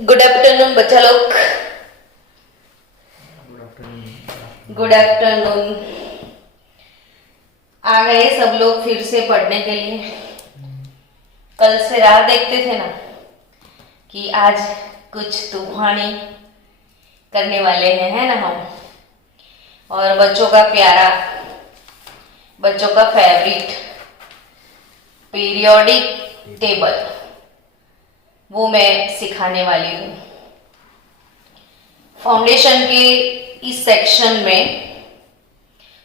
Good afternoon बच्चा लोग। Good afternoon. आ गए सब लोग फिर से पढ़ने के लिए। कल से राह देखते थे ना कि आज कुछ तूफानी करने वाले हैं, है ना हम। और बच्चों का प्यारा, बच्चों का फेवरेट पीरियोडिक टेबल वो मैं सिखाने वाली हूँ। फाउंडेशन के इस सेक्शन में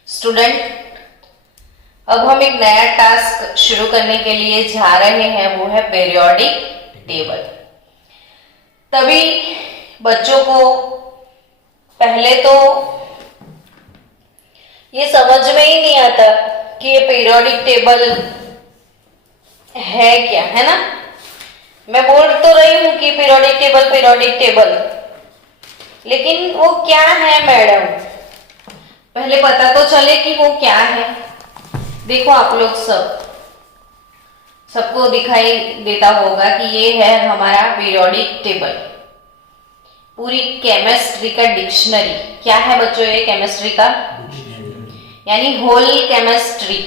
स्टूडेंट अब हम एक नया टास्क शुरू करने के लिए जा रहे हैं, वो है पीरियोडिक टेबल। तभी बच्चों को पहले तो ये समझ में ही नहीं आता कि ये पीरियोडिक टेबल है क्या, है ना। मैं बोल तो रही हूं कि पीरियोडिक टेबल, लेकिन वो क्या है मैडम, पहले पता तो चले कि वो क्या है। देखो आप लोग सबको दिखाई देता होगा कि ये है हमारा पीरियोडिक टेबल, पूरी केमिस्ट्री का डिक्शनरी। क्या है बच्चों ये केमिस्ट्री का, यानी होल केमिस्ट्री।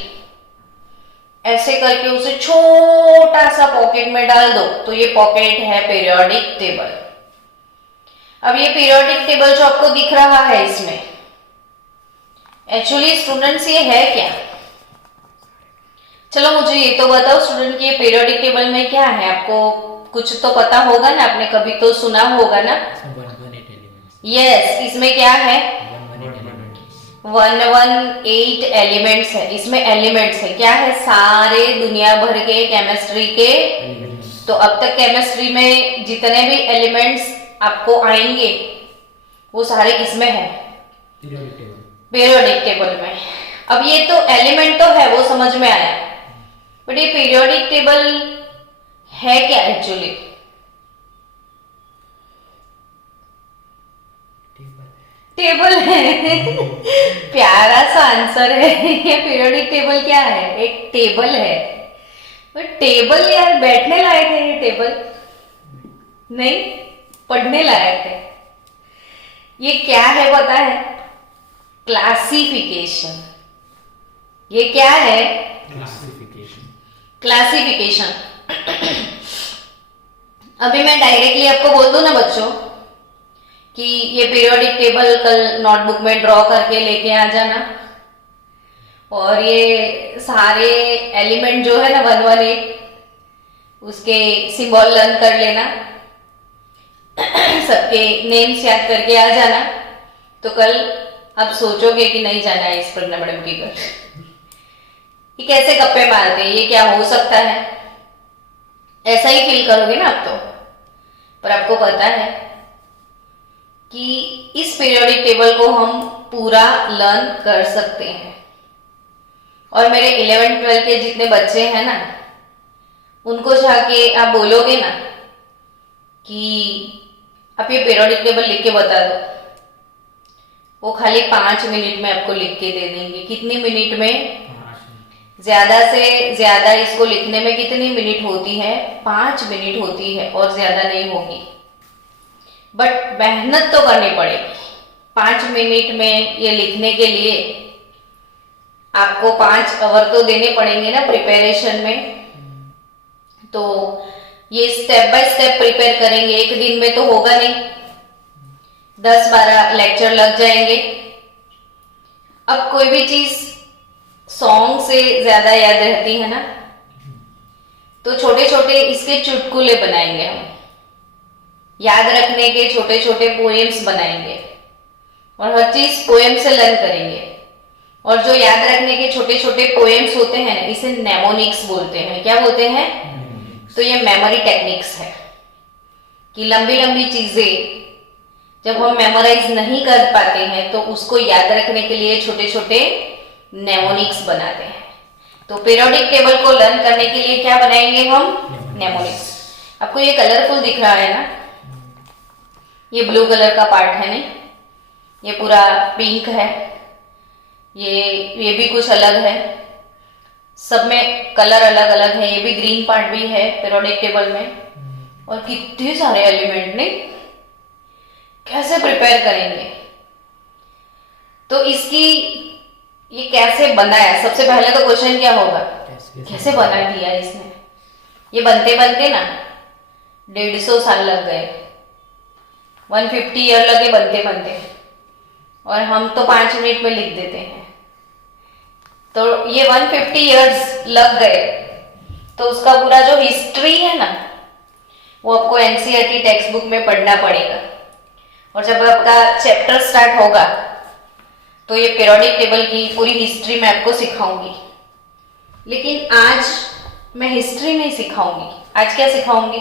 ऐसे करके उसे छोटा सा पॉकेट में डाल दो तो ये पॉकेट है पीरियोडिक टेबल। अब ये पीरियोडिक टेबल जो आपको दिख रहा है, इसमें एक्चुअली स्टूडेंट्स ये है क्या। चलो मुझे ये तो बताओ स्टूडेंट कि ये पीरियोडिक टेबल में क्या है, आपको कुछ तो पता होगा ना, आपने कभी तो सुना होगा ना। यस, इसमें क्या है 118 एलिमेंट्स है। इसमें एलिमेंट्स है, क्या है, सारे दुनिया भर के केमिस्ट्री के। तो अब तक केमिस्ट्री में जितने भी एलिमेंट्स आपको आएंगे वो सारे इसमें है पीरियोडिक टेबल में। अब ये तो एलिमेंट तो है, वो समझ में आया, बट ये पीरियोडिक टेबल है क्या एक्चुअली। टेबल है प्यारा सा आंसर है। ये पीरियोडिक टेबल क्या है, एक टेबल है। बट टेबल यार बैठने लायक है, ये टेबल नहीं पढ़ने लायक है। ये क्या है पता है, क्लासिफिकेशन। ये क्या है, क्लासिफिकेशन। अभी मैं डायरेक्टली आपको बोल दूं ना बच्चों कि ये पीरियोडिक टेबल कल नोटबुक में ड्रॉ करके लेके आ जाना, और ये सारे एलिमेंट जो है ना 118 उसके सिंबल लर्न कर लेना, सबके नेम्स याद करके आ जाना। तो कल आप सोचोगे कि नहीं जाना है इस प्रज्ञा मैडम के घर, ये कैसे गप्पे मारते हैं, ये क्या हो सकता है, ऐसा ही फील करोगे ना आप तो। पर आपको पता है कि इस पीरियोडिक टेबल को हम पूरा लर्न कर सकते हैं। और मेरे 11-12 के जितने बच्चे हैं ना, उनको जाके आप बोलोगे ना कि आप ये पीरियोडिक टेबल लिख के बता दो, वो खाली 5 मिनट में आपको लिख के दे देंगे। कितनी मिनट में, ज्यादा से ज्यादा इसको लिखने में कितनी मिनट होती है, 5 मिनट होती है, और ज्यादा नहीं होगी। बट मेहनत तो करनी पड़ेगी। 5 मिनट में ये लिखने के लिए आपको 5 आवर तो देने पड़ेंगे ना प्रिपरेशन में। तो ये स्टेप बाय स्टेप प्रिपेयर करेंगे, एक दिन में तो होगा नहीं, 10-12 लेक्चर लग जाएंगे। अब कोई भी चीज सॉन्ग से ज्यादा याद रहती है ना, तो छोटे छोटे इसके चुटकुले बनाएंगे हम, याद रखने के छोटे छोटे पोएम्स बनाएंगे, और हर चीज पोएम से लर्न करेंगे। और जो याद रखने के छोटे छोटे पोएम्स होते हैं ना, इसे नेमोनिक्स बोलते हैं। क्या बोलते हैं, तो ये मेमोरी टेक्निक्स है कि लंबी लंबी चीजें जब हम मेमोराइज नहीं कर पाते हैं तो उसको याद रखने के लिए छोटे छोटे नेमोनिक्स बनाते हैं। तो पीरियोडिक टेबल को लर्न करने के लिए क्या बनाएंगे हम, नेमोनिक्स। आपको ये कलरफुल दिख रहा है ना, ये ब्लू कलर का पार्ट है नहीं, ये पूरा पिंक है, ये भी कुछ अलग है, सब में कलर अलग अलग है। ये भी ग्रीन पार्ट भी है पीरियोडिक टेबल में, और कितने सारे एलिमेंट नहीं, कैसे प्रिपेयर करेंगे? तो इसकी ये कैसे बनाया, सबसे पहले तो क्वेश्चन क्या होगा, कैसे बना दिया इसने? ये बनते बनते ना 150 साल लग गए, 150 ईयर लगे बनते बनते, और हम तो 5 मिनट में लिख देते हैं। तो ये 150 ईयर्स लग गए, तो उसका पूरा जो हिस्ट्री है ना, वो आपको एनसीईआरटी टेक्स्ट बुक में पढ़ना पड़ेगा। और जब आपका चैप्टर स्टार्ट होगा तो ये पीरियोडिक टेबल की पूरी हिस्ट्री मैं आपको सिखाऊंगी। लेकिन आज मैं हिस्ट्री नहीं सिखाऊंगी, आज क्या सिखाऊंगी?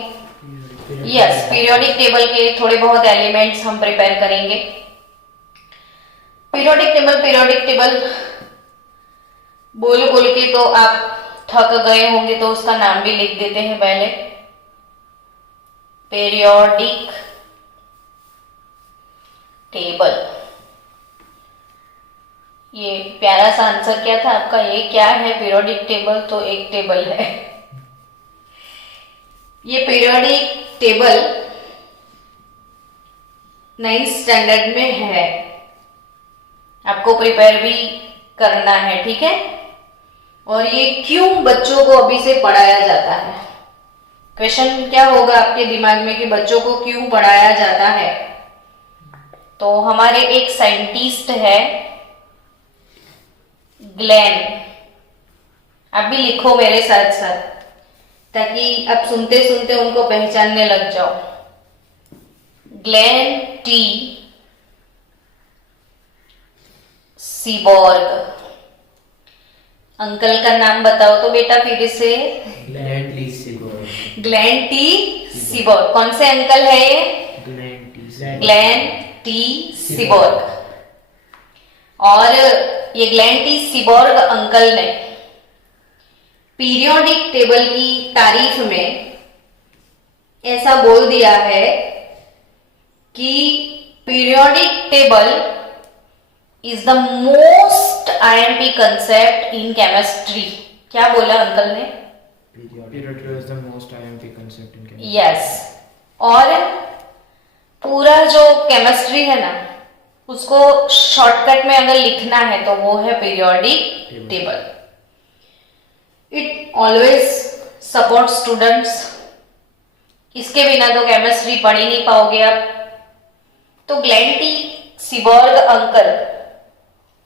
यस, पीरियोडिक टेबल के थोड़े बहुत एलिमेंट्स हम प्रिपेयर करेंगे। पीरियोडिक टेबल बोल बोल के तो आप थक गए होंगे, तो उसका नाम भी लिख देते हैं पहले, पीरियोडिक टेबल। ये प्यारा सा आंसर क्या था आपका, ये क्या है पीरियोडिक टेबल? तो एक टेबल है। ये पीरियोडिक टेबल 9th स्टैंडर्ड में है, आपको प्रिपेयर भी करना है, ठीक है? और ये क्यों बच्चों को अभी से पढ़ाया जाता है? क्वेश्चन क्या होगा आपके दिमाग में कि बच्चों को क्यों पढ़ाया जाता है? तो हमारे एक साइंटिस्ट है ग्लेन, आप भी लिखो मेरे साथ साथ, ताकि आप सुनते सुनते उनको पहचानने लग जाओ। Glenn T Seaborg. अंकल का नाम बताओ तो बेटा फिर से। Glenn T Seaborg. Glenn T Seaborg. कौन से अंकल है ये? Glenn T Seaborg. और ये ग्लेन टी सीबॉर्ग अंकल ने पीरियोडिक टेबल की तारीफ में ऐसा बोल दिया है कि periodic table is the most IMP concept in chemistry. क्या बोला अंकल ने? Periodic table is the most IMP concept in chemistry. Yes. और पूरा जो केमिस्ट्री है ना, उसको शॉर्टकट में अगर लिखना है तो वो है periodic table. It always support students. इसके बिना तो केमिस्ट्री पढ़ ही नहीं पाओगे आप। तो ग्लेन टी सीबॉर्ग अंकल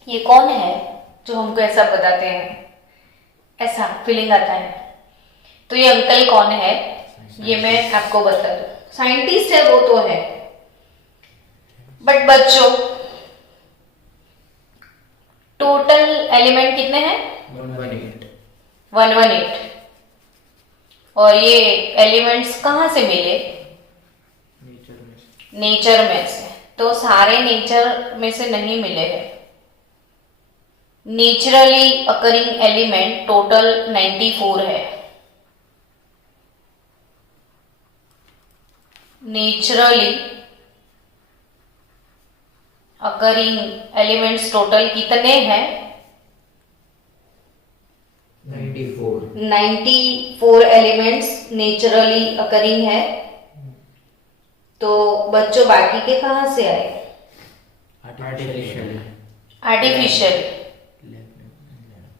ये कौन है जो हमको ऐसा बताते हैं, ऐसा फीलिंग आता है? तो ये अंकल कौन है ये मैं आपको बता दूं। साइंटिस्ट है वो तो है, बट बच्चों टोटल एलिमेंट कितने हैं? 118। और ये एलिमेंट्स कहां से मिले? नेचर में से। तो सारे नेचर में से नहीं मिले हैं। नेचुरली अकरिंग एलिमेंट टोटल 94 है। नेचुरली अकरिंग एलिमेंट्स टोटल कितने हैं? 94 एलिमेंट्स नेचुरली अकरिंग है। तो बच्चों बाकी के कहां से आए? आर्टिफिशियल।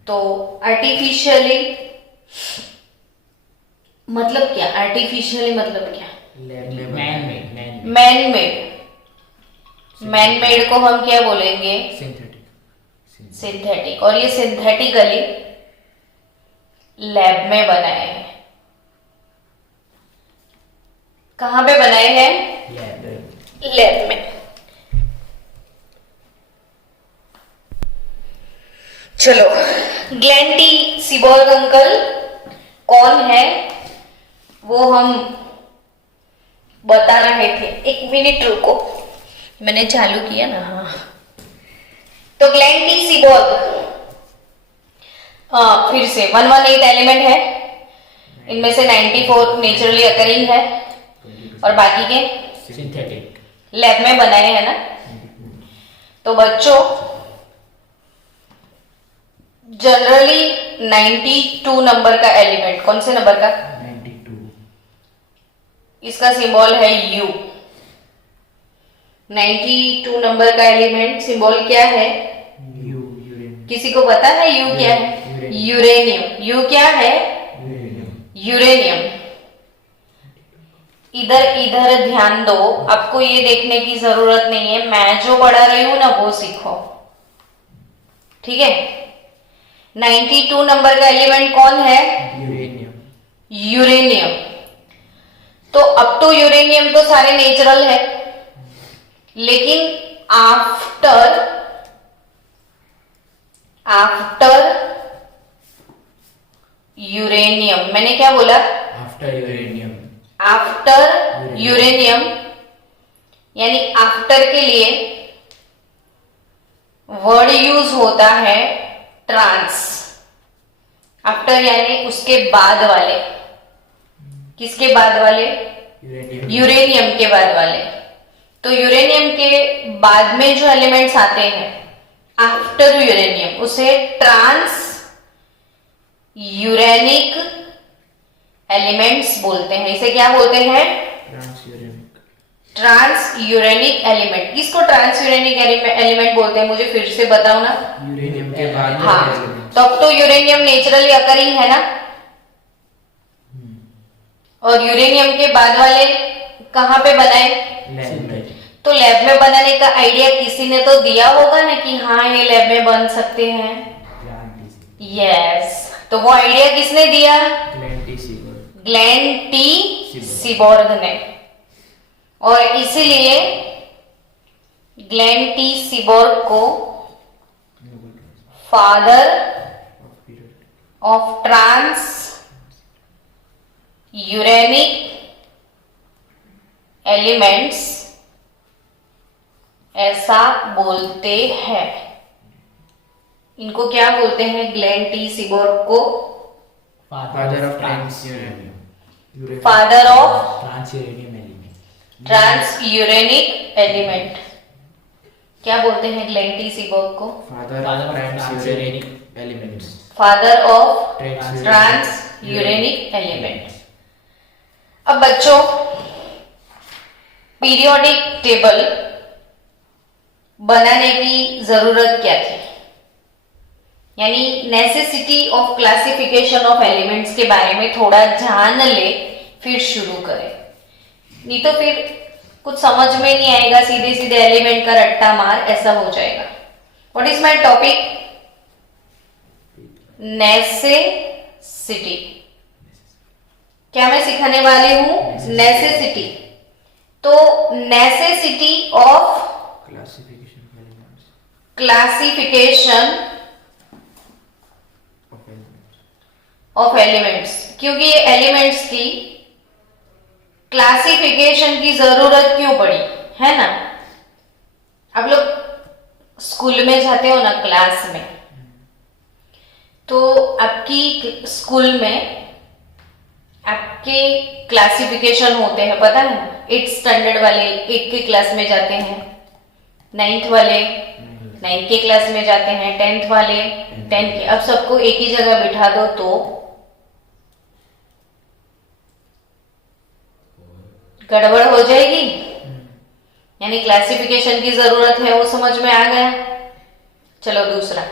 तो आर्टिफिशियली मतलब क्या? आर्टिफिशियली मतलब क्या? Man made. मैन मेड को हम क्या बोलेंगे? सिंथेटिक। और ये सिंथेटिकली लैब में बनाए हैं। कहां पे बनाए हैं? लैब में। चलो, ग्लेन टी सीबॉर्ग अंकल कौन है वो हम बता रहे थे। एक मिनट रुको, मैंने चालू किया ना। हाँ, तो ग्लेन टी सीबॉर्ग फिर से 118 एलिमेंट है, इनमें से 94 नेचुरली अकरिंग है और बाकी के सिंथेटिक लैब में बनाए हैं ना। तो बच्चों जनरली 92 नंबर का एलिमेंट, कौन से नंबर का? इसका सिंबल है यू। 92 नंबर का एलिमेंट सिंबल क्या है? Uranium. किसी को पता है यू क्या है? यूरेनियम। यूरेनियम। यू क्या है? यूरेनियम। इधर इधर ध्यान दो, आपको ये देखने की जरूरत नहीं है, मैं जो पढ़ा रही हूं ना वो सीखो, ठीक है। 92 नंबर का एलिमेंट कौन है? यूरेनियम। यूरेनियम। तो अप टू यूरेनियम तो सारे नेचुरल है, लेकिन आफ्टर यूरेनियम, मैंने क्या बोला? After uranium. आफ्टर यूरेनियम, यानी आफ्टर के लिए वर्ड यूज होता है ट्रांस। आफ्टर यानी उसके बाद वाले। किसके बाद वाले? यूरेनियम। यूरेनियम के बाद वाले। तो यूरेनियम के बाद में जो एलिमेंट्स आते हैं आफ्टर यूरेनियम, उसे ट्रांस यूरेनिक एलिमेंट्स बोलते हैं। इसे क्या बोलते हैं? ट्रांसयूरेनिक। Transuranic element. किसको ट्रांस यूरेनिक एलिमेंट बोलते हैं, मुझे फिर से बताओ ना। यूरेनियम के बाद हाँ, तो अब तो यूरेनियम नेचुरली अकरिंग है ना, और यूरेनियम के बाद वाले कहाँ पे बनाए? लैब में। तो लैब में बनाने का आइडिया किसी ने तो दिया होगा ना कि हाँ ये लैब में बन सकते हैं। यस, तो वो आइडिया किसने दिया? ग्लेन टी सीबोर्ग ने। और इसीलिए ग्लेन टी सीबोर्ग को father of transuranic elements ऐसा बोलते हैं। इनको क्या बोलते हैं? ग्लेन टी सीबोर्ग को father of transuranium. Father of transuranium element. Transuranic element क्या बोलते हैं ग्लेन टी सीबोर्ग को? Father of transuranic elements. Father of transuranic element. अब बच्चों, पीरियोडिक टेबल बनाने की जरूरत क्या थी, यानी necessity of classification of elements के बारे में थोड़ा जान ले फिर शुरू करें। नहीं तो फिर कुछ समझ में नहीं आएगा, सीधे सीधे एलिमेंट का रट्टा मार ऐसा हो जाएगा। What is my topic? Necessity. क्या मैं सिखाने वाली हूं? नेसेसिटी। तो necessity of classification of elements, क्योंकि ये एलिमेंट्स की क्लासिफिकेशन की जरूरत क्यों पड़ी है ना। आप लोग स्कूल में जाते हो ना, क्लास में, तो आपकी स्कूल में आपके क्लासिफिकेशन होते हैं, पता है? 8th स्टैंडर्ड वाले 8 के क्लास में जाते हैं, 9th वाले 9 के क्लास में जाते हैं, 10th वाले 10 के। अब सबको एक ही जगह बिठा दो तो गड़बड़ हो जाएगी, यानी क्लासिफिकेशन की जरूरत है, वो समझ में आ गया। चलो दूसरा,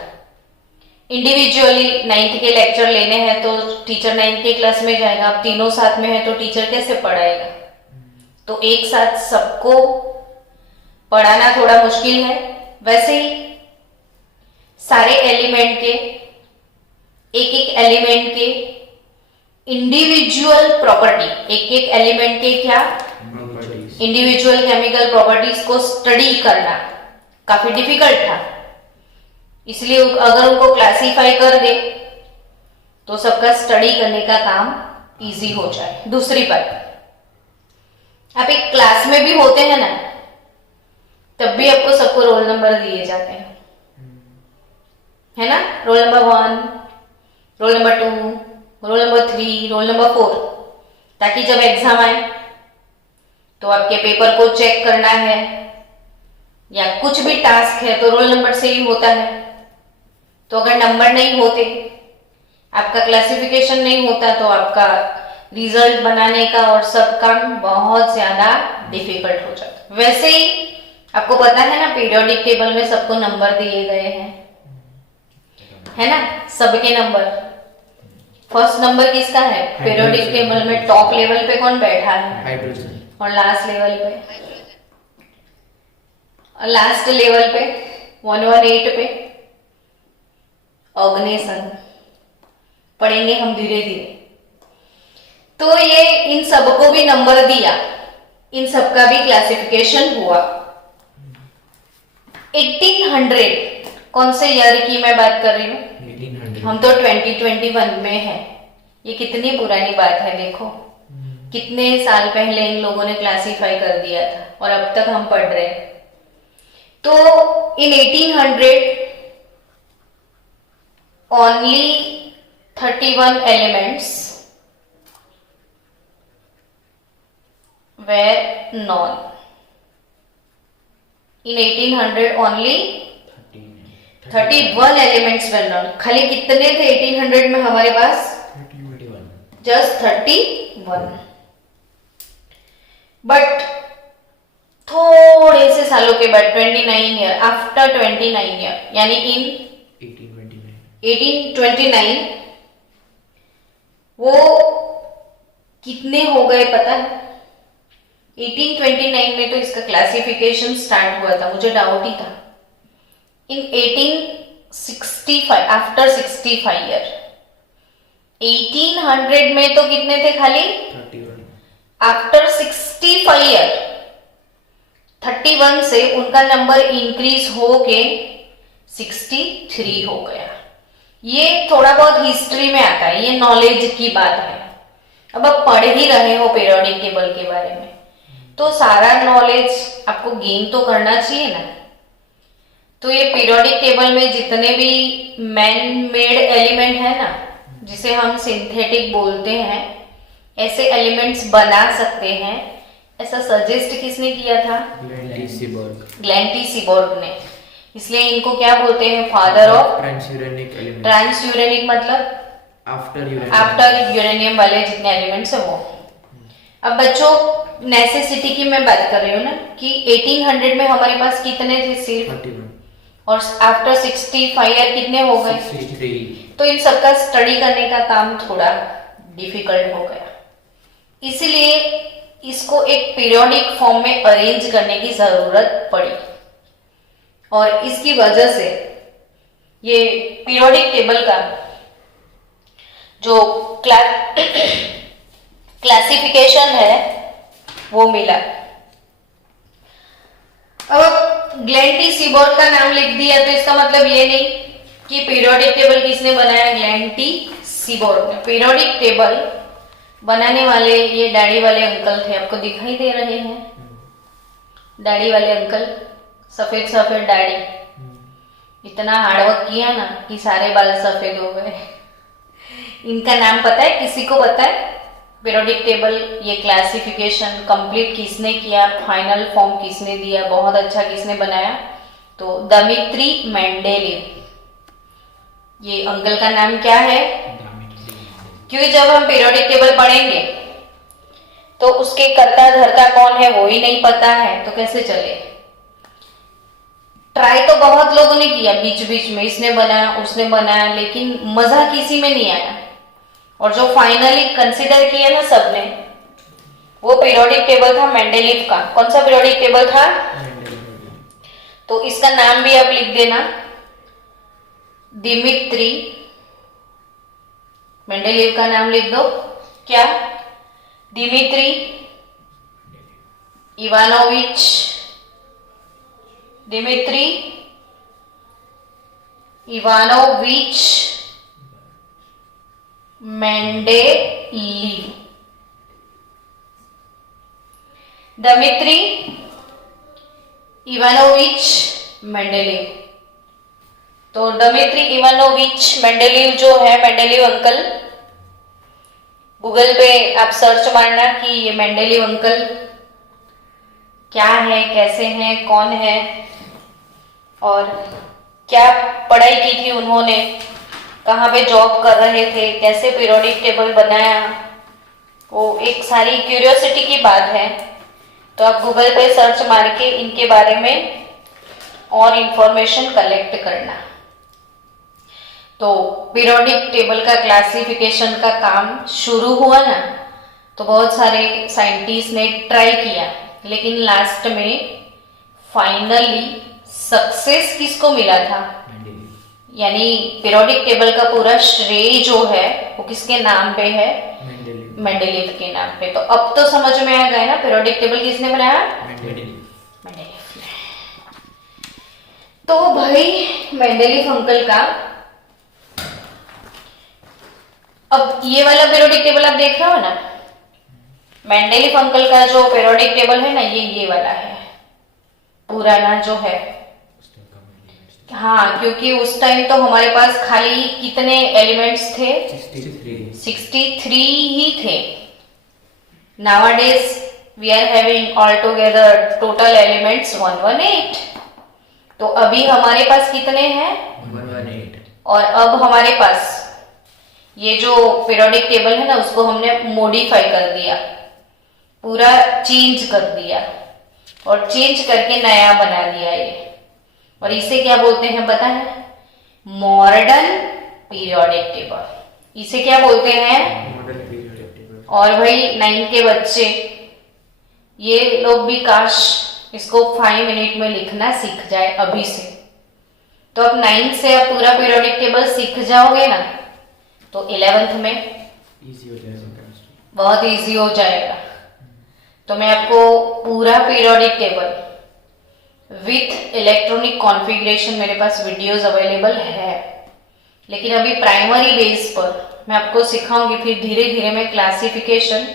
इंडिविजुअली 9th के लेक्चर लेने हैं तो टीचर 9th के क्लास में जाएगा। अब तीनों साथ में है तो टीचर कैसे पढ़ाएगा? तो एक साथ सबको पढ़ाना थोड़ा मुश्किल है। वैसे ही सारे एलिमेंट के, एक एक एलिमेंट के इंडिविजुअल प्रॉपर्टी, एक एक एलिमेंट के क्या इंडिविजुअल केमिकल प्रॉपर्टीज को स्टडी करना काफी डिफिकल्ट था। इसलिए अगर उनको क्लासिफाई कर दे तो सबका स्टडी करने का काम इजी हो जाए। दूसरी बात, आप एक क्लास में भी होते हैं ना, तब भी आपको सबको रोल नंबर दिए जाते हैं, है ना? Roll number 1, roll number 2, roll number 3, roll number 4, ताकि जब एग्जाम आए तो आपके पेपर को चेक करना है या कुछ भी टास्क है तो रोल नंबर से ही होता है। तो अगर नंबर नहीं होते, आपका क्लासिफिकेशन नहीं होता, तो आपका रिजल्ट बनाने का और सब काम बहुत ज्यादा डिफिकल्ट हो जाता है। वैसे ही आपको पता है ना, पीरियोडिक टेबल में सबको नंबर दिए गए हैं, है ना, सबके नंबर। फर्स्ट नंबर किसका है पीरियोडिक टेबल में? टॉप लेवल पे कौन बैठा है? हाइड्रोजन। और लास्ट लेवल पे, लास्ट लेवल पे 118 पे ऑर्गेनाइजेशन पढ़ेंगे हम धीरे धीरे। तो ये इन सबको भी नंबर दिया, इन सबका भी क्लासिफिकेशन हुआ। 1800 कौन से ईयर की मैं बात कर रही हूँ? 1800। हम तो 2021 में है। ये कितनी पुरानी बात है, देखो कितने साल पहले इन लोगों ने क्लासिफाई कर दिया था और अब तक हम पढ़ रहे हैं। तो in 1800 only 31 elements were known. In 1800 only 31 elements were known. खाली कितने थे 1800 में हमारे पास? 31। जस्ट 31। बट थोड़े से सालों के बाद 29 ईयर आफ्टर 29 ईयर यानी इन 1829 वो कितने हो गए पता है? 1829 में तो इसका क्लासिफिकेशन स्टार्ट हुआ था, मुझे डाउट ही था। इन 1865 आफ्टर 65 ईयर 1800 में तो कितने थे खाली? 31। आफ्टर 65 ईयर 31 से उनका नंबर इंक्रीज होके 63 हो गया। ये थोड़ा बहुत हिस्ट्री में आता है, ये नॉलेज की बात है। अब आप पढ़ ही रहे हो पीरियोडिक टेबल के बारे में, तो सारा नॉलेज आपको गेन तो करना चाहिए ना। तो ये पीरियोडिक टेबल में जितने भी मैन मेड एलिमेंट है ना, जिसे हम सिंथेटिक बोलते हैं, ऐसे एलिमेंट्स बना सकते हैं। ऐसा सजेस्ट किसने किया था? ग्लेन टी सीबोर्ग ने। इसलिए इनको क्या बोलते हैं? Father of transuranic element. Transuranic मतलब आफ्टर यूरेनियम वाले जितने एलिमेंट्स है वो। अब बच्चों नेसेसिटी की मैं बात कर रही हूँ ना, कि 1800 में हमारे पास कितने थे सिर्फ, 31। और आफ्टर 65 ईयर कितने हो गए? 63। तो इन सबका स्टडी करने का काम थोड़ा डिफिकल्ट हो गया, इसलिए इसको एक पीरियोडिक फॉर्म में अरेंज करने की जरूरत पड़ी। और इसकी वजह से ये पीरियोडिक टेबल का जो क्लासिफिकेशन है वो मिला। अब ग्लेन टी सीबोर्ग का नाम लिख दिया तो इसका मतलब ये नहीं कि पीरियोडिक टेबल किसने बनाया? ग्लेन टी सीबोर्ग ने। पीरियोडिक टेबल बनाने वाले ये डैडी वाले अंकल थे, आपको दिखाई दे रहे हैं डैडी वाले अंकल, सफेद सफेद डैडी। इतना हार्डवर्क किया ना कि सारे बाल सफेद हो गए। इनका नाम पता है? किसी को पता है? पीरियोडिक टेबल ये क्लासिफिकेशन कंप्लीट किसने किया, फाइनल फॉर्म किसने दिया, बहुत अच्छा किसने बनाया? तो दमित्री मेंडेलीव। ये अंकल का नाम क्या है? क्योंकि जब हम पीरियोडिक टेबल पढ़ेंगे तो उसके कर्ता धर्ता कौन है वो ही नहीं पता है, तो कैसे चले? ट्राई तो बहुत लोगों ने किया बीच बीच में, इसने बनाया उसने बनाया, लेकिन मजा किसी में नहीं आया। और जो फाइनली कंसिडर किया ना सबने, वो पीरियोडिक टेबल था मेंडेलीव का। कौन सा पीरियोडिक टेबल था? तो इसका नाम भी आप लिख देना, दिमित्री मेंडेलीव का नाम लिख दो। क्या? Dmitri Ivanovich Dmitri Ivanovich Mendeleev. Dmitri Ivanovich Mendeleev. तो दिमित्री इवानोविच मेंडेलीव जो है, मेंडेलीव अंकल, गूगल पे आप सर्च मारना कि ये मेंडेलीव अंकल क्या है, कैसे हैं, कौन है और क्या पढ़ाई की थी उन्होंने, कहाँ पे जॉब कर रहे थे, कैसे पीरियोडिक टेबल बनाया, वो एक सारी क्यूरियोसिटी की बात है, तो आप गूगल पे सर्च मार के इनके बारे में और इंफॉर्मेशन कलेक्ट करना। तो पीरियोडिक टेबल का क्लासिफिकेशन का काम शुरू हुआ ना, तो बहुत सारे साइंटिस्ट ने ट्राई किया, लेकिन लास्ट में फाइनली सक्सेस किसको मिला था? यानी पीरियोडिक टेबल का पूरा श्रेय जो है वो किसके नाम पे है? मेंडेलीव के नाम पे। तो अब तो समझ में आ गया ना पीरियोडिक टेबल किसने बनाया? मेंडेलीव ने। तो भाई मेंडेलीव अंकल का अब ये वाला पीरियोडिक टेबल आप देख रहे हो ना, मेंडेलीव अंकल का जो पीरियोडिक टेबल है ना, ये वाला है पुराना जो है। हाँ, क्योंकि उस टाइम तो हमारे पास खाली कितने एलिमेंट्स थे? 63 ही थे। Nowadays we are having all together total elements 118। तो अभी हमारे पास कितने हैं? 118। और अब हमारे पास ये जो पीरियोडिक टेबल है ना, उसको हमने मॉडिफाई कर दिया, पूरा चेंज कर दिया, और चेंज करके नया बना दिया ये। और इसे क्या बोलते हैं पता है? Modern periodic table. इसे क्या बोलते हैं? Modern periodic table. और भाई 9 के बच्चे ये लोग भी काश इसको 5 मिनट में लिखना सीख जाए अभी से। तो अब 9 से आप पूरा पीरियोडिक टेबल सीख जाओगे ना, तो 11th में इजी हो जाएगा केमिस्ट्री। बहुत इजी हो जाएगा। तो मैं आपको पूरा periodic table with electronic configuration, मेरे पास वीडियोस अवेलेबल है, लेकिन अभी प्राइमरी बेस पर मैं आपको सिखाऊंगी, फिर धीरे धीरे मैं क्लासिफिकेशन,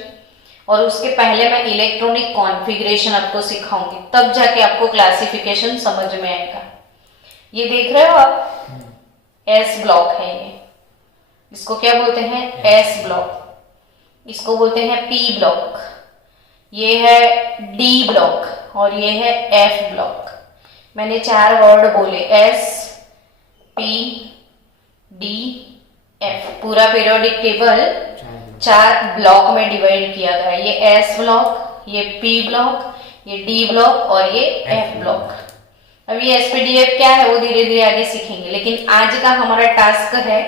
और उसके पहले मैं इलेक्ट्रॉनिक कॉन्फ़िगरेशन आपको सिखाऊंगी, तब जाके आपको क्लासिफिकेशन समझ में आएगा। ये देख रहे हो आप, एस ब्लॉक है ये, इसको क्या बोलते हैं? S block. इसको बोलते हैं पी ब्लॉक, ये है डी ब्लॉक, और ये है एफ ब्लॉक। मैंने 4 वर्ड बोले, एस पी डी एफ। पूरा पीरियोडिक टेबल 4 ब्लॉक में डिवाइड किया गया। ये एस ब्लॉक, ये पी ब्लॉक, ये डी ब्लॉक, और ये एफ ब्लॉक। अब ये एस पी डी एफ क्या है वो धीरे धीरे आगे सीखेंगे, लेकिन आज का हमारा टास्क है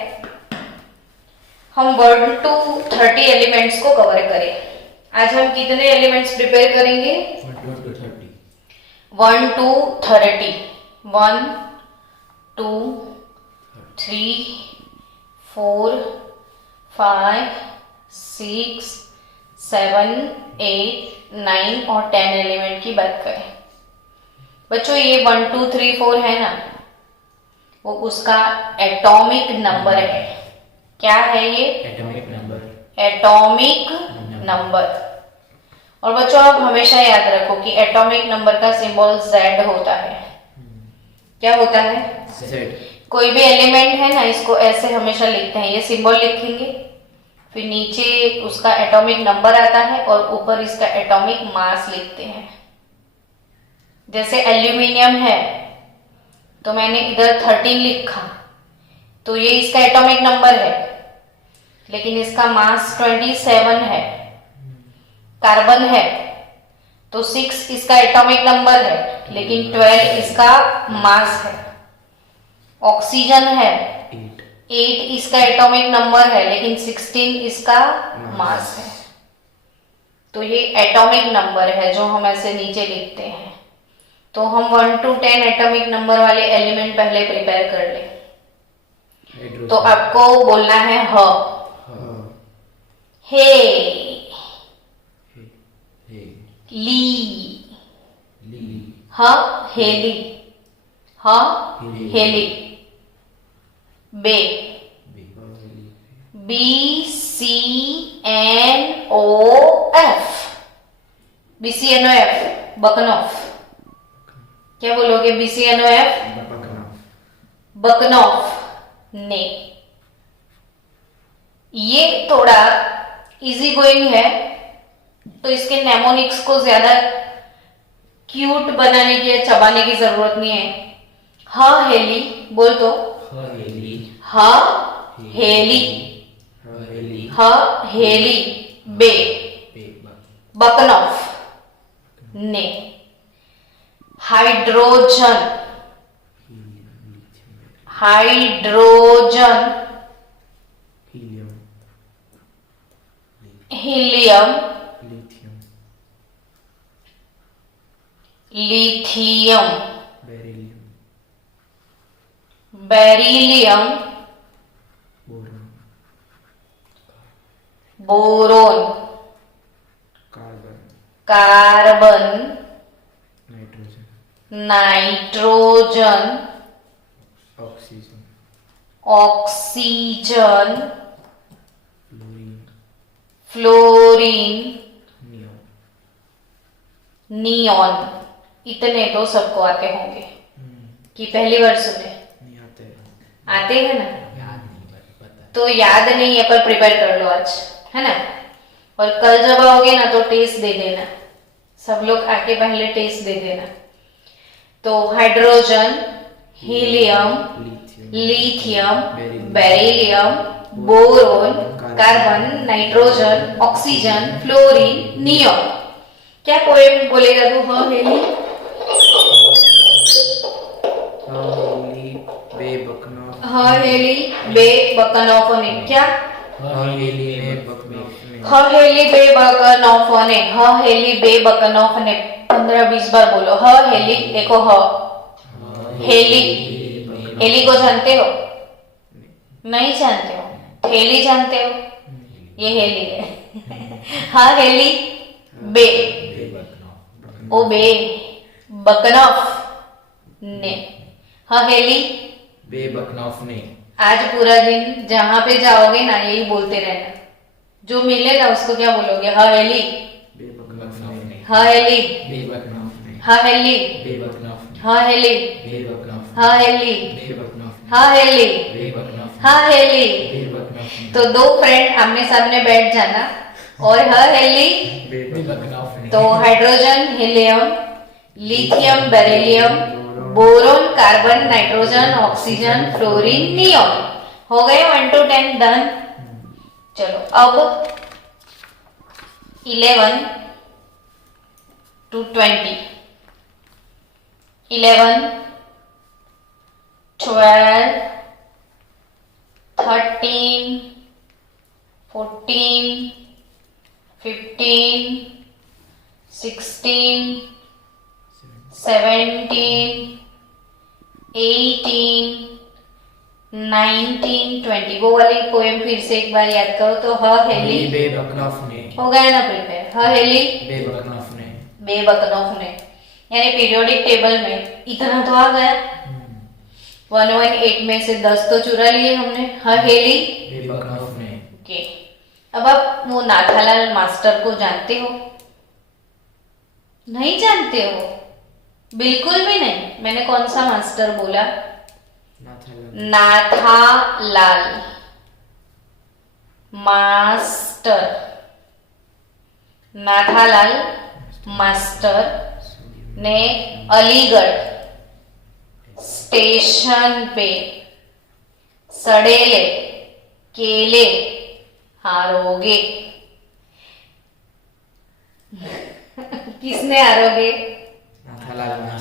हम 1 to 30 एलिमेंट्स को कवर करें। आज हम कितने एलिमेंट्स प्रिपेयर करेंगे? 1 to 30। 1 to 30। 1 2 3 4 5 6 7 8 9 और 10 एलिमेंट की बात करें। बच्चों ये 1 2 3 4 है ना, वो उसका एटॉमिक नंबर है। क्या है ये? Atomic number. Atomic number. और बच्चों आप हमेशा याद रखो कि एटॉमिक नंबर का सिंबल Z होता है। क्या होता है? Z। कोई भी एलिमेंट है ना, इसको ऐसे हमेशा लिखते हैं, ये सिंबल लिखेंगे, फिर नीचे उसका एटॉमिक नंबर आता है, और ऊपर इसका एटॉमिक मास लिखते हैं। जैसे एल्यूमिनियम है, तो मैंने इधर 13 लिखा, तो ये इसका एटॉमिक नंबर है, लेकिन इसका मास 27 है। कार्बन है तो 6 इसका एटॉमिक नंबर है, लेकिन 12 इसका मास है। ऑक्सीजन है 8 इसका एटॉमिक नंबर है, लेकिन 16 इसका मास है। तो ये एटॉमिक नंबर है जो हम ऐसे नीचे लिखते हैं। तो हम 1 to 10 एटॉमिक नंबर वाले एलिमेंट पहले प्रिपेयर कर ले। तो आपको बोलना है ह, हे, ली, ह हेली, ह हेली, बे, B C N O F, BCNOF, बकनॉफ। क्या बोलोगे? BCNOF, बकनॉफ ने। ये थोड़ा इजी गोइंग है, तो इसके नेमोनिक्स को ज्यादा क्यूट बनाने की या चबाने की जरूरत नहीं है। हाँ हेली बोल तो, हाँ हेली, हाँ हेली, बे बे बक बकनॉफ ने hydrogen hydrogen helium helium lithium lithium beryllium beryllium boron boron carbon carbon nitrogen nitrogen oxygen oxygen fluorine fluorine neon neon. इतने तो सबको आते होंगे कि पहली बार सुने? नहीं आते आते हैं ना? याद नहीं पता तो याद नहीं है पर प्रिपेयर कर लो आज, है ना? और कल जब आओगे ना तो टेस्ट दे देना, सब लोग आके पहले टेस्ट दे देना। तो hydrogen helium lithium beryllium boron carbon nitrogen oxygen fluorine neon. क्या पोएम बोलेगा तू? हाँ हेली हेली बे बकनॉफ हाँ हेली बे बकनॉफ ने क्या हेली बे बकनॉफ ने हेली बे बकनॉफ ने हेली बे बकनॉफ ने 15-20 बार बोलो। हेली देखो हेली हेली को जानते हो? नहीं जानते हो? हेली जानते हो? ये हेली है। हेली बे ओ बे बकनॉफ ने हेली बे बकनॉफ ने आज पूरा दिन जहां पे जाओगे ना यही बोलते रहना, जो मिले ना उसको क्या बोलोगे? हेली बे बकनॉफ ने हेली बे बकनॉफ ने हेली बे बकनॉफ ने हेली बे बकनॉफ हेली बे बकनॉफ हेली बे बकनॉफ हेली। बे बकनॉफ तो दो फ्रेंड आमने सामने बैठ जाना और हेली बे बकनॉफ ने तो hydrogen helium lithium beryllium boron carbon nitrogen oxygen fluorine neon. हो गए 1 to 10 डन। चलो अब 11 to 20 11 12 13 14 15 16 17 18 19 20। वो वाली पोएम फिर से एक बार याद करो तो हेली बे बकनॉफ ने हो गया ना प्रिपेयर? हेली बे बकनॉफ ने बे बकनॉफ ने यानी पीरियोडिक टेबल में इतना तो आ गया। 118 में से 10 तो चुरा लिए हमने। हेली बे बकनॉफ ने ओके। अब आप वो नाथालाल मास्टर को जानते हो? नहीं जानते हो? बिल्कुल भी नहीं। मैंने कौन सा मास्टर बोला? नाथालाल मास्टर। नाथालाल मास्टर ने अलीगढ़ स्टेशन पे सड़ेले केले हारोगे। किसने हारोगे?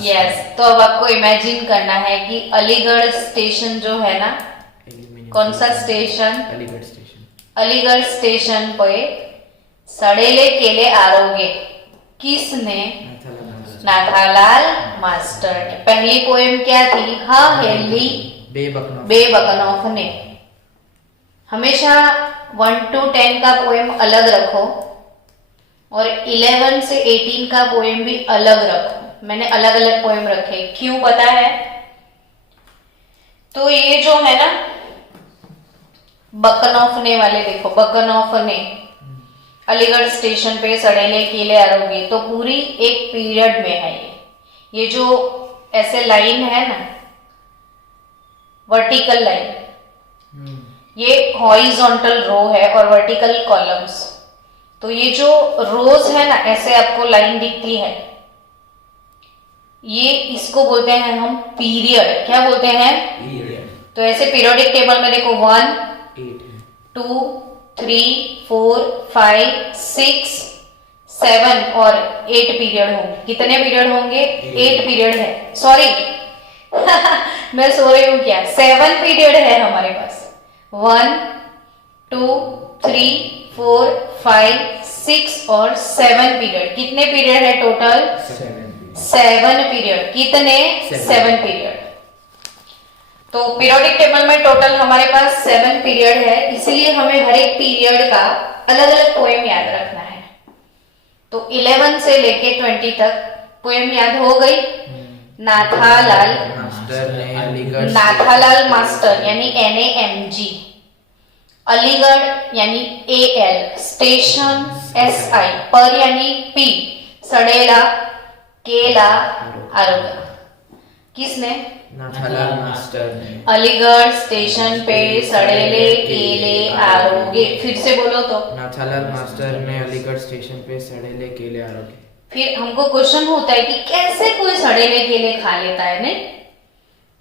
यस। तो अब आपको इमेजिन करना है कि अलीगढ़ स्टेशन जो है ना, कौन सा station? Aligarh station. Aligarh station पे सड़ेले केले आरोगे किसने? नाथालाल मास्टर ने। पहली पोएम क्या थी? हेली बे बकनॉफ ने। हमेशा 1 to 10 का पोएम अलग रखो और 11 से 18 का पोएम भी अलग रखो। मैंने अलग अलग पोएम रखे, क्यों पता है? तो ये जो है ना बकनॉफ ने वाले, देखो बकनॉफ ने अलीगढ़ स्टेशन पे सड़ेले केले आरोगे, तो पूरी एक पीरियड में है ये जो ऐसे लाइन है ना वर्टिकल लाइन, ये हॉरिजॉन्टल रो है और वर्टिकल कॉलम्स। तो ये जो रोज है ना ऐसे आपको लाइन दिखती है, ये इसको बोलते हैं हम पीरियड। क्या बोलते हैं? पीरियड। तो ऐसे पीरियोडिक टेबल में देखो 1 8 है 2 3, 4, 5, 6, 7 और 8 पीरियड होंगे। कितने पीरियड होंगे? 8 पीरियड है। सॉरी मैं सो रही हूँ क्या? 7 पीरियड है हमारे पास। 1, 2, 3, 4, 5, 6 और 7 पीरियड। कितने पीरियड है टोटल? 7 पीरियड। कितने? 7 पीरियड। तो पीरियोडिक टेबल में टोटल हमारे पास 7 पीरियड है, इसीलिए हमें हर एक पीरियड का अलग अलग पोएम याद रखना है। तो 11 से लेके 20 तक पोएम याद हो गई। नाथालाल मास्टर यानी NAMG, अलीगढ़ यानी AL, स्टेशन SI, पर यानी P, सड़ेला केला आरोगा। किसने? नाथालाल मास्टर ने। अलीगढ़ स्टेशन पे सड़ेले केले आरोगे। फिर से बोलो तो। नाथालाल मास्टर ने अलीगढ़ स्टेशन पे सड़ेले केले आरोगे। फिर हमको क्वेश्चन होता है कि कैसे कोई सड़ेले केले खा लेता है, नहीं?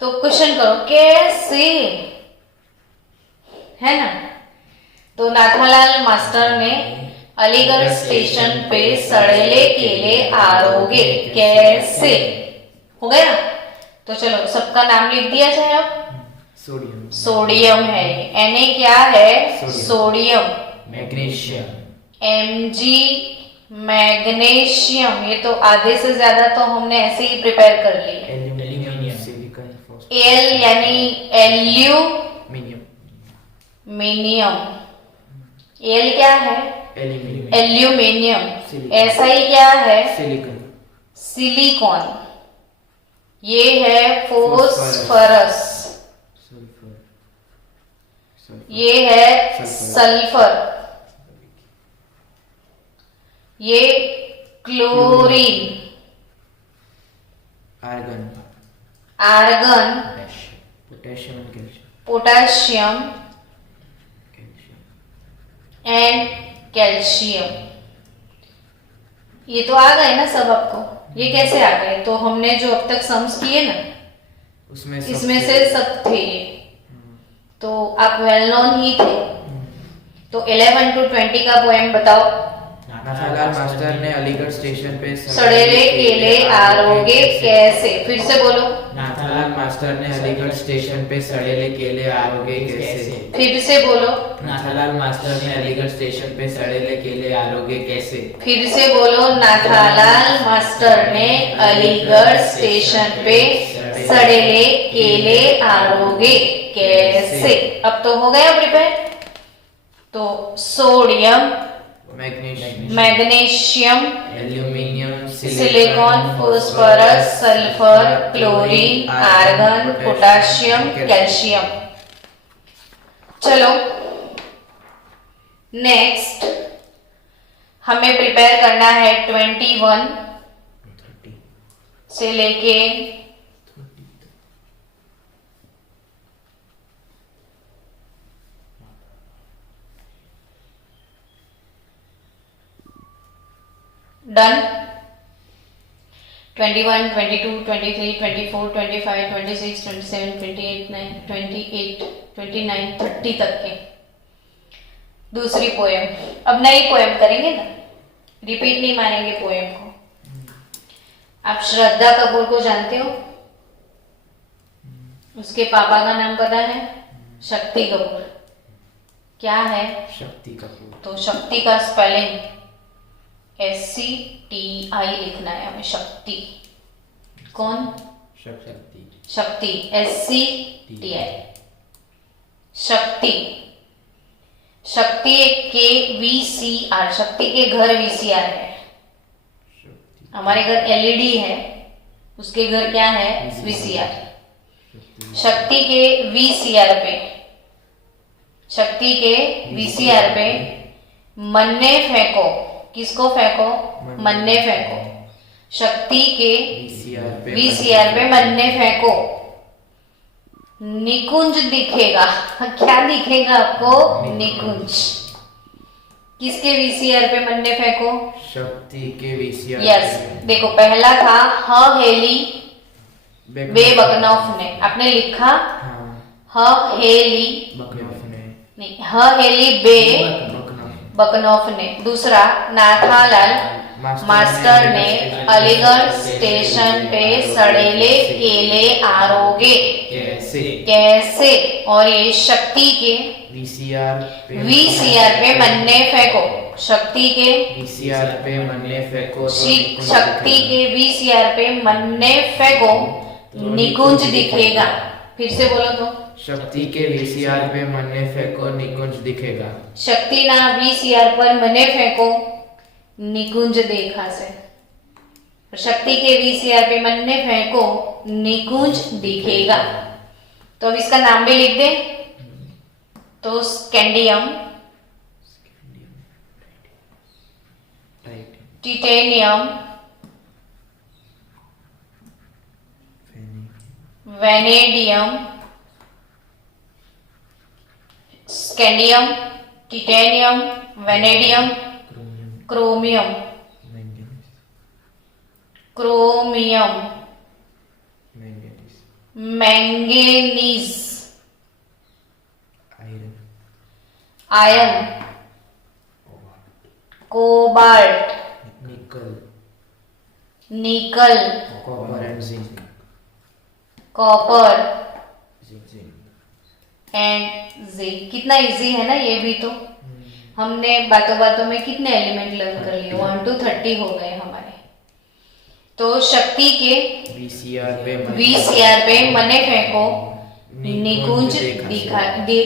तो क्वेश्चन करो कैसे, है ना? तो नाथालाल मास्टर ने अलीगढ़ स्टेशन पे सड़ेले केले आरोगे कैसे? हो गया? तो चलो सबका नाम लिख दिया जाए अब। सोडियम। सोडियम है ये। Na क्या है? सोडियम। मैग्नीशियम। Mg magnesium. ये तो आधे से ज्यादा तो हमने ऐसे ही प्रिपेयर कर लिया। एल्यूमिनियम सिलिकॉन Al यानी एल्यूमिनियम। Al क्या है? एल्यूमिनियम। Si क्या है? सिलिकॉन। सिलिकॉन। ये है फोस्फरस। ये है सल्फर। ये chlorine. Argon. Argon. Potassium and calcium. Potassium and calcium. ये तो आ गए ना सब आपको? ये कैसे आ गए? तो हमने जो अब तक सम्स किए ना, इसमें से सब थे ये। तो आप वेल नोन ही थे। तो 11 to 20 का पोएम बताओ। नाथालाल मास्टर ने अलीगढ़ स्टेशन पे सड़ेले केले आरोगे कैसे? फिर से बोलो। नाथालाल मास्टर ने अलीगढ़ स्टेशन पे सड़ेले केले आरोगे कैसे? फिर से बोलो। नाथालाल मास्टर ने अलीगढ़ स्टेशन पे सड़ेले केले आरोगे कैसे? फिर से बोलो। नाथालाल मास्टर ने अलीगढ़ स्टेशन पे सड़ेले केले आरोगे कैसे? अब तो हो गया प्रिपेयर। तो sodium, magnesium, aluminium, silicon, phosphorus, sulphur, chlorine, argon, potassium, calcium. चलो नेक्स्ट हमें प्रिपेयर करना है 21 से लेके 21, 22, 23, 24, 25, 26, 27, 28, 29, 30 तक के दूसरी पोएम। अब नई पोएम करेंगे ना, रिपीट नहीं मानेंगे पोएम को। आप श्रद्धा कपूर को जानते हो? उसके पापा का नाम पता है? शक्ति कपूर। क्या है? शक्ति कपूर। तो शक्ति का स्पेलिंग SCTI लिखना है हमें। शक्ति। कौन? शक्ति SCTI। शक्ति। शक्ति एक VCR, शक्ति के घर VCR है। हमारे घर LED है, उसके घर क्या है? VCR। शक्ति के VCR पे, शक्ति के VCR पे मन्ने फेंको। किसको फेंको? मन्ने फेंको। शक्ति के VCR पे मन्ने फेंको। निकुंज दिखेगा। क्या दिखेगा आपको? निकुंज। किसके VCR पे मन्ने फेंको? शक्ति के VCR। यस। देखो पहला था हेली बेबकनॉफ ने। आपने लिखा हेली नहीं, हेली बे बकनॉफ ने। दूसरा, नाथालाल मास्टर ने अलीगढ़ स्टेशन पे सड़ेले केले आरोगे। कैसे? और ये शक्ति के वीसीआर पे मन्ने फेंको। शक्ति के वीसीआर पे मन्ने फेंको। शक्ति के वीसीआर पे मन्ने फेंको, निकुंज दिखेगा। फिर से बोलो तो। शक्ति के वीसीआर पे मन्ने फेंको, निकुंज दिखेगा। शक्ति ना वीसीआर पर मन्ने फेंको, निकुंज देखा से। शक्ति के वीसीआर पे मन्ने फेंको, निकुंज दिखेगा। तो अब इसका नाम भी लिख दे। तो scandium, titanium, vanadium, scandium, titanium, vanadium, chromium, manganese, iron, cobalt, nickel, copper and zinc. कितना इजी है ना ये भी। तो हमने बातों बातों में कितने एलिमेंट लर्न कर लिए? 1 to 30 हो गए हमारे। तो शक्ति के वीसीआर पे मने फेंको, निकुंज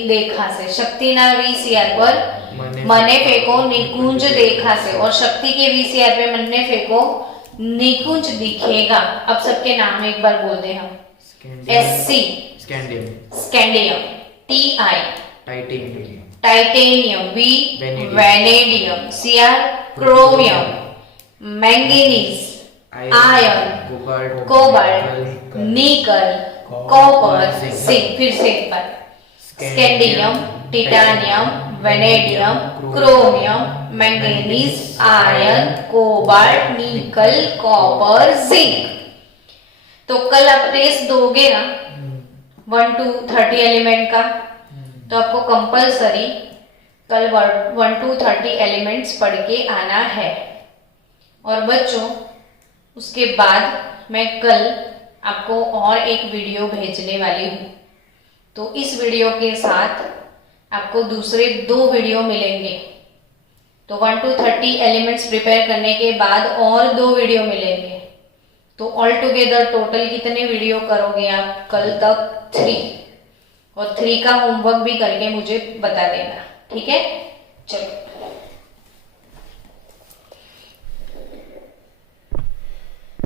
देखा से। शक्ति ना वीसीआर पर मने फेंको, निकुंज देखा से। और शक्ति के वीसीआर पे मने फेंको, निकुंज दिखेगा। अब सबके नाम एक बार बोल दे हम। SC scandium, TI titanium, V vanadium, CR chromium, manganese, iron, cobalt, nickel, copper, zinc. फिर से एक बार। Scandium, titanium, vanadium, chromium, manganese, iron, cobalt, nickel, copper, zinc. तो कल आप टेस्ट दोगे ना 1 to 30 एलिमेंट का, तो आपको कंपलसरी कल 1 to 30 एलिमेंट्स पढ़ के आना है। और बच्चों, उसके बाद मैं कल आपको और एक वीडियो भेजने वाली हूँ। तो इस वीडियो के साथ आपको दूसरे 2 वीडियो मिलेंगे। तो 1 to 30 एलिमेंट्स प्रिपेयर करने के बाद और 2 वीडियो मिलेंगे। तो ऑल टुगेदर टोटल कितने वीडियो करोगे आप कल तक? 3। और 3 का होमवर्क भी करके मुझे बता देना, ठीक है? चलो।